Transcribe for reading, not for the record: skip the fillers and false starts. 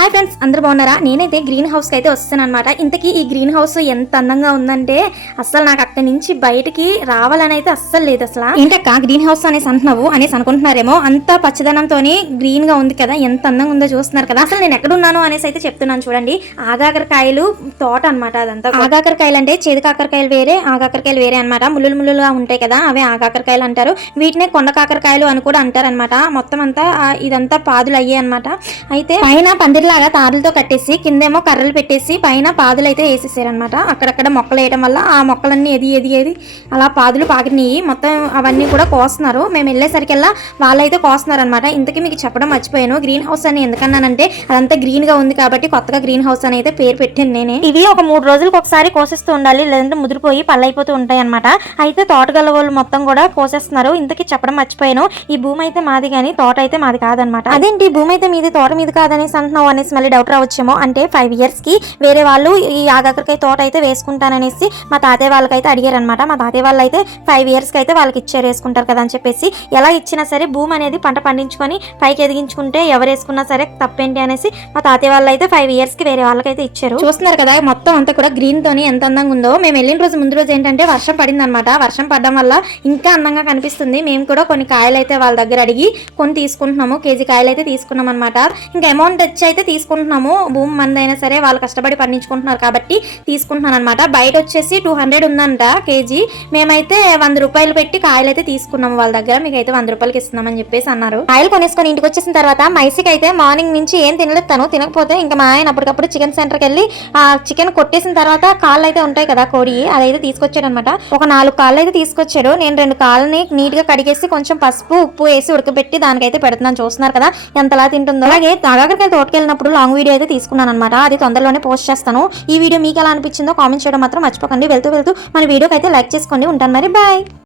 Hi friends, అందరూ బాగున్నారా? నేనైతే గ్రీన్ హౌస్కి అయితే వస్తాను అనమాట. ఇంతకీ ఈ గ్రీన్ హౌస్ ఎంత అందంగా ఉందంటే అస్సలు నాకు అక్కడి నుంచి బయటికి రావాలని అయితే అస్సలు లేదు. అసలు ఏంటక్క గ్రీన్ హౌస్ అనేసి అంటున్నావు అనేసి అనుకుంటున్నారేమో. అంత పచ్చదనంతో గ్రీన్ గా ఉంది కదా, ఎంత అందంగా ఉందో చూస్తున్నారు కదా. అసలు నేను ఎక్కడున్నాను అనేసి అయితే చెప్తున్నాను చూడండి. ఆగాకరకాయలు తోట అనమాట అదంతా. ఆగాకరకాయలు అంటే చేదు కాకరకాయలు వేరే, ఆగాకరకాయలు వేరే అనమాట. ముళ్ళుగా ఉంటాయి కదా, అవే ఆగాకరకాయలు అంటారు. వీటినే కొండ కాకరకాయలు అని కూడా అంటారు అనమాట. మొత్తం అంతా ఇదంతా పాదులు అయ్యే అనమాట. అయితే పైన పందిరిలాగా తారులతో కట్టేసి కిందేమో కర్రలు పెట్టేసి పైన పాదులు అయితే వేసేసారనమాట. అక్కడక్కడ మొక్కలు వేయడం వల్ల ఆ మొక్కలన్నీ ఎది అలా పాదులు పాకినాయి. మొత్తం అవన్నీ కూడా కోస్తున్నారు. మేము వెళ్ళేసరికల్లా వాళ్ళైతే కోస్తున్నారు అనమాట. ఇంతకీ మీకు చెప్పడం మర్చిపోయాను, గ్రీన్ హౌస్ అని ఎందుకన్నానంటే అదంతా గ్రీన్ గా ఉంది కాబట్టి కొత్తగా గ్రీన్ హౌస్ అని అయితే పేరు పెట్టాను నేనే. ఇవి ఒక 3 రోజులకు ఒకసారి కోసేస్తూ ఉండాలి, లేదంటే ముదిరిపోయి పళ్ళైపోతూ ఉంటాయి అనమాట. అయితే తోటగల వాళ్ళు మొత్తం కూడా కోసేస్తున్నారు. ఇంతకీ చెప్పడం మర్చిపోయాను, ఈ భూమి అయితే మాది కానీ తోట అయితే మాది కాదనమాట. అదేంటి భూమి అయితే మీది తోట మీది కాదనేసి అంటున్నావు అనేసి మళ్ళీ డౌట్ రావచ్చేమో. అంటే 5 years కి వేరే వాళ్ళు ఈ ఆగాకరకాయ తోట అయితే వేసుకుంటాననేసి మా తాతయ్య వాళ్ళకైతే అడిగారు అనమాట. మా తాతయ్య వాళ్ళు అయితే 5 years కి అయితే వాళ్ళకి ఇచ్చారు, వేసుకుంటారు కదా అని చెప్పేసి. ఎలా ఇచ్చినా సరే భూమి అనేది పంట పండించుకొని పైకి ఎదిగించుకుంటే ఎవరు వేసుకున్నా సరే తప్పేంటి అనేసి మా తాతయ్య వాళ్ళు అయితే 5 years కి వేరే వాళ్ళకైతే ఇచ్చారు. చూస్తున్నారు కదా మొత్తం అంతా కూడా గ్రీన్ తోని ఎంత అందంగా ఉందో. మేము వెళ్ళిన రోజు ముందు రోజు ఏంటంటే వర్షం పడింది అనమాట. వర్షం పడడం వల్ల ఇంకా అందంగా కనిపిస్తుంది. మేము కూడా కొన్ని కాయలు అయితే వాళ్ళ దగ్గర అడిగి కొన్ని తీసుకుంటున్నాము. కేజీ కాయలు అయితే తీసుకున్నాం అనమాట. ఇంకా అమౌంట్ వచ్చి అయితే తీసుకుంటున్నాము. భూమి మంది అయినా సరే వాళ్ళు కష్టపడి పండించుకుంటున్నారు కాబట్టి తీసుకుంటున్నాను అనమాట. బయట వచ్చేసి 200 ఉందంట కేజీ. మేమైతే 100 రూపాయలు పెట్టి కాయలు అయితే తీసుకున్నాము వాళ్ళ దగ్గర. మీకు అయితే 100 రూపాయలకి ఇస్తున్నామని చెప్పేసి అన్నారు. కాయలు కొనేసుకొని ఇంటికి వచ్చేసిన తర్వాత మైసికి అయితే మార్నింగ్ నుంచి ఏం తినలేదు. తినకపోతే ఇంకా మా ఆయన అప్పటికప్పుడు చికెన్ సెంటర్కి వెళ్ళి ఆ చికెన్ కొట్టేసిన తర్వాత కాళ్ళు అయితే ఉంటాయి కదా కోడి, అదైతే తీసుకొచ్చాడు అనమాట. ఒక 4 కాళ్ళు అయితే తీసుకొచ్చాడు. నేను 2 కాళ్ళని నీట్ గా కడిగేసి కొంచెం పసుపు ఉప్పు వేసి ఉడకబెట్టి దానికైతే పెడుతున్నాను. చూస్తున్నారు కదా ఎంతలా తింటుందో. అలాగే ఆగాకరకాయలు తోటకెళ్ళినప్పుడు లాంగ్ వీడియో అయితే తీసుకున్నాను అనమాట. అది తొందరలోనే పోస్ట్ చేస్తాను. ఈ వీడియో మీకు ఎలా అనిపించిందో కామెంట్ చేయడం మాత్రం మర్చిపోకండి. వెళ్తూ మన వీడియోకి అయితే లైక్ చేసుకోండి. ఉంటాను మరి, బాయ్.